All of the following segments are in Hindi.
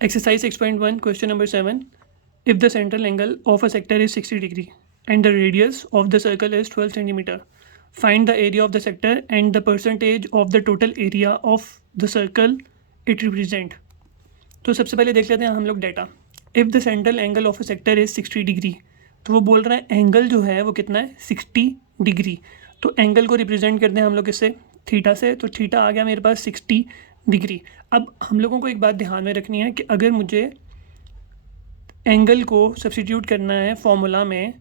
Exercise 6.1, question number 7. If the central angle of a sector is 60 degree and the radius of the circle is 12 centimeter, find the area of the sector and the percentage of the total area of the circle it represent. तो सबसे पहले देख लेते हैं हम लोग data. If the central angle of a sector is 60 degree, तो वो बोल रहा है एंगल जो है वो कितना है 60 डिग्री. तो एंगल को रिप्रेजेंट करते हैं हम लोग इससे थीटा से. तो थीटा आ गया मेरे पास 60 डिग्री. अब हम लोगों को एक बात ध्यान में रखनी है कि अगर मुझे एंगल को सब्स्टिट्यूट करना है फॉर्मूला में,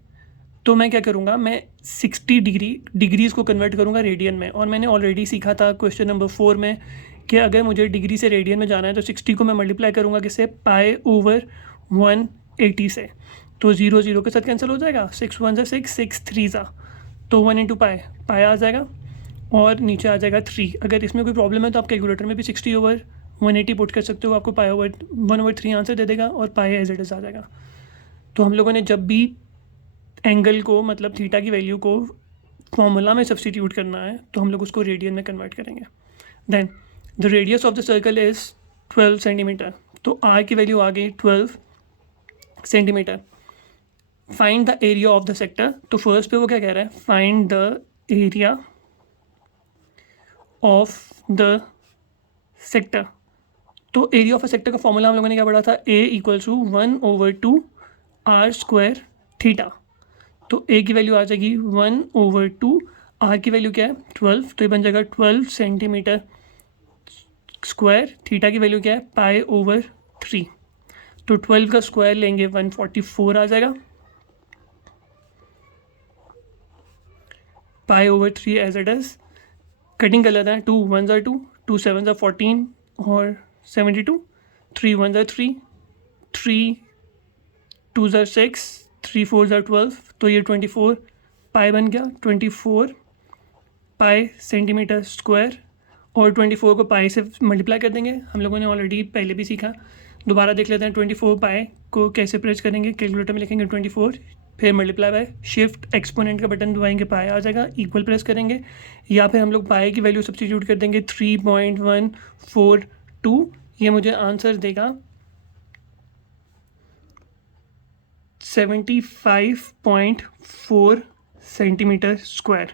तो मैं क्या करूँगा, मैं 60 डिग्रीज़ को कन्वर्ट करूँगा रेडियन में. और मैंने ऑलरेडी सीखा था क्वेश्चन नंबर 4 में कि अगर मुझे डिग्री से रेडियन में जाना है तो 60 को मैं मल्टीप्लाई करूँगा किससे, पाई ओवर 180 से. तो 0 0 के साथ कैंसिल हो जाएगा, 6 1 ज़ा 6 6 3 ज़ा, तो 1 इंटू पाई आ जाएगा और नीचे आ जाएगा 3. अगर इसमें कोई प्रॉब्लम है तो आप कैलकुलेटर में भी 60 ओवर 180 पुट कर सकते हो, आपको पाई ओवर 1/3 आंसर दे देगा और पाई एज इट इज़ आ जाएगा. तो हम लोगों ने जब भी एंगल को मतलब थीटा की वैल्यू को फॉर्मूला में सब्स्टिट्यूट करना है तो हम लोग उसको रेडियन में कन्वर्ट करेंगे. Then the radius of the circle is 12 centimetre. तो आर की वैल्यू आ गई 12 centimetre. Find the area of the sector. तो फर्स्ट पे वो क्या कह रहा है, find the area of the sector. तो एरिया ऑफ अ सेक्टर का फॉर्मूला हम लोगों ने क्या पढ़ा था, A equals to 1/2 R square theta. तो ए की वैल्यू आ जाएगी 1/2, आर की वैल्यू क्या है 12, तो ये बन जाएगा 12 सेंटीमीटर स्क्वायर. थीटा की वैल्यू क्या है पाई ओवर 3. तो 12 का स्क्वायर लेंगे 144 आ जाएगा. Pi over 3 as it is. Cutting कर लेते हैं, 2 1 ज़ा 2, 2 7 ज़ा 14 और 72, 3 1 ज़ा 3, 3 2 ज़ा 6, 3 4 ज़ा 12, तो ये 24 पाई बन गया. 24 पाई सेंटीमीटर स्क्वायर और 24 को पाई से मल्टीप्लाई कर देंगे. हम लोगों ने ऑलरेडी पहले भी सीखा, दोबारा देख लेते हैं. 24 पाई को कैसे प्रेस करेंगे, कैलकुलेटर में लिखेंगे 24, फिर मल्टीप्लाई बाय, शिफ्ट एक्सपोनेंट का बटन दबाएंगे, पाई आ जाएगा, इक्वल प्रेस करेंगे, या फिर हम लोग पाई की वैल्यू सब्स्टिट्यूट कर देंगे 3.142. ये मुझे आंसर देगा 75.4 सेंटीमीटर स्क्वायर.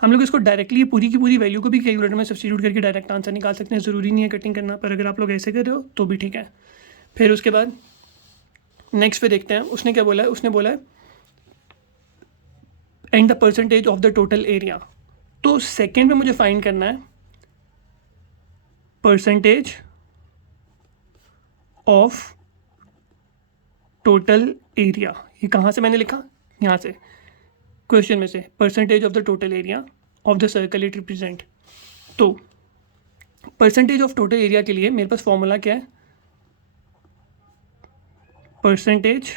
हम लोग इसको डायरेक्टली पूरी की पूरी वैल्यू को भी कैलकुलेटर में सब्स्टिट्यूट करके डायरेक्ट आंसर निकाल सकते हैं, ज़रूरी नहीं है कटिंग करना, पर अगर आप लोग ऐसे कर रहे हो तो भी ठीक है. फिर उसके बाद नेक्स्ट पे देखते हैं उसने क्या बोला है. उसने बोला है and the percentage of the total area. तो सेकेंड पे मुझे फाइंड करना है परसेंटेज ऑफ टोटल एरिया. ये कहाँ से मैंने लिखा, यहाँ से क्वेश्चन में से, percentage of the total area of the circle it represent. तो परसेंटेज ऑफ टोटल एरिया के लिए मेरे पास फॉर्मूला क्या है, percentage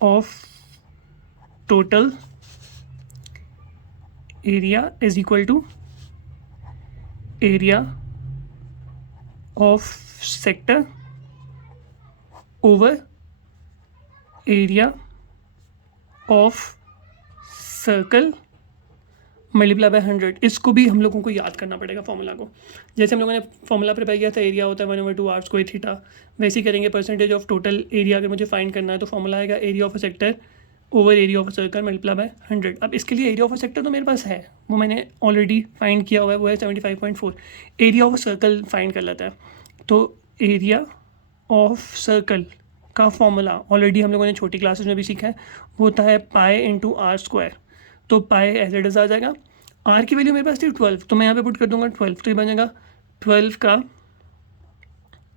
of total area is equal to area of sector over area of circle multiply by 100. इसको भी हम लोगों को याद करना पड़ेगा फॉर्मूला को. जैसे हम लोगों ने फॉर्मूला प्रिपेयर किया था, एरिया होता है 1/2 आर स्क्वायर थीटा, वैसे ही करेंगे. परसेंटेज ऑफ टोटल एरिया अगर मुझे फाइंड करना है तो फॉर्मूला आएगा area of a sector over area of a circle multiply by 100. अब इसके लिए एरिया ऑफ अ सेक्टर तो मेरे पास है, वो मैंने ऑलरेडी फाइंड किया हुआ है, वो है 75.4. Area of a circle find कर लेता है. तो एरिया ऑफ सर्कल का फॉर्मूला ऑलरेडी हम लोगों ने छोटी क्लासेस में भी सीखा है, वो होता है पाई इंटू आर स्क्वायर. तो पाई एज इट इज़ आ जाएगा. आर की वैल्यू मेरे पास थी 12, तो मैं यहाँ पे पुट कर दूंगा 12, तो ये बन जाएगा 12 का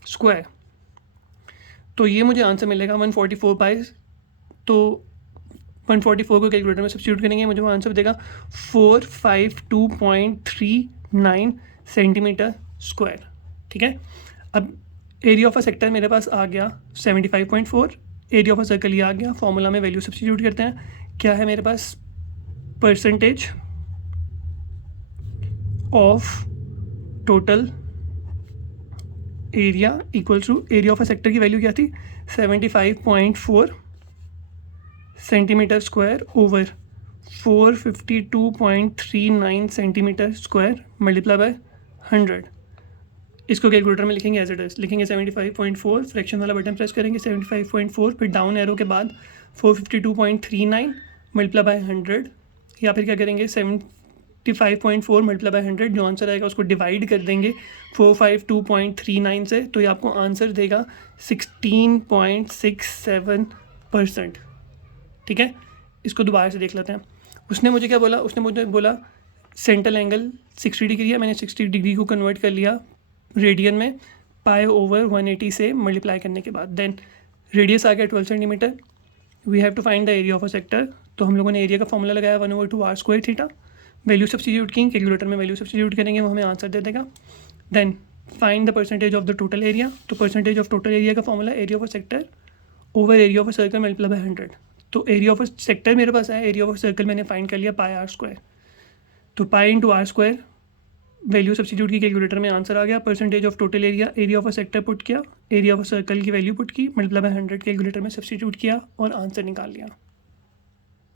स्क्वायर. तो ये मुझे आंसर मिलेगा 144 पाई. तो 144 को कैलकुलेटर में सब्स्टिट्यूट करेंगे, मुझे वो आंसर देगा 452.39 सेंटीमीटर स्क्वायर. ठीक है. अब एरिया ऑफ अ सेक्टर मेरे पास आ गया 75.4, एरिया ऑफ अ सर्कल ये आ गया. फॉर्मूला में वैल्यू सब्स्टिट्यूट करते हैं, क्या है मेरे पास, percentage of total area equals to area of a sector की वैल्यू क्या थी 75.4 centimetre square over 452.39 centimetre square multiply by 100. इसको कैलकुलेटर में लिखेंगे एज इट इज़, लिखेंगे 75.4, फ्रैक्शन वाला बटन प्रेस करेंगे 75.4, फिर डाउन एरो के बाद 452.39 मल्टीप्लाई बाय 100, या फिर क्या करेंगे 75.4 मल्टीप्लाई बाय 100, जो आंसर आएगा उसको डिवाइड कर देंगे 452.39 से, तो ये आपको आंसर देगा 16.67%। ठीक है, इसको दोबारा से देख लेते हैं। उसने मुझे क्या बोला, उसने मुझे बोला सेंट्रल एंगल 60 डिग्री है, मैंने 60 डिग्री को कन्वर्ट कर लिया रेडियन में पाई ओवर 180 से मल्टीप्लाई करने के बाद। देन रेडियस आ गया 12 centimetre. We have to find the area of a sector, तो हम लोगों ने एरिया का फॉर्मूला लगाया 1/2 r स्क्वायर थीटा। वैल्यू सब्स्टिट्यूट की, कैलकुलेटर में वैल्यू सब्स्टिट्यूट करेंगे, वो हमें आंसर दे देगा। Then find the percentage of the total area, तो परसेंटेज ऑफ टोटल एरिया का formula area of a sector over area of a circle multiply by 100। तो एरिया ऑफ अ सेक्टर मेरे पास है, एरिया ऑफ अ सर्कल मैंने फाइंड कर लिया पाई r स्क्वायर, तो pi into r square, value substitute की, कैलकुलेटर में आंसर आ गया। Percentage of total area, area of a sector put किया, एरिया ऑफ अ सर्कल की वैल्यू पुट की, मल्टीप्लाई बाय 100 कैलकुलेटर में सब्स्टिट्यूट किया और आंसर निकाल लिया।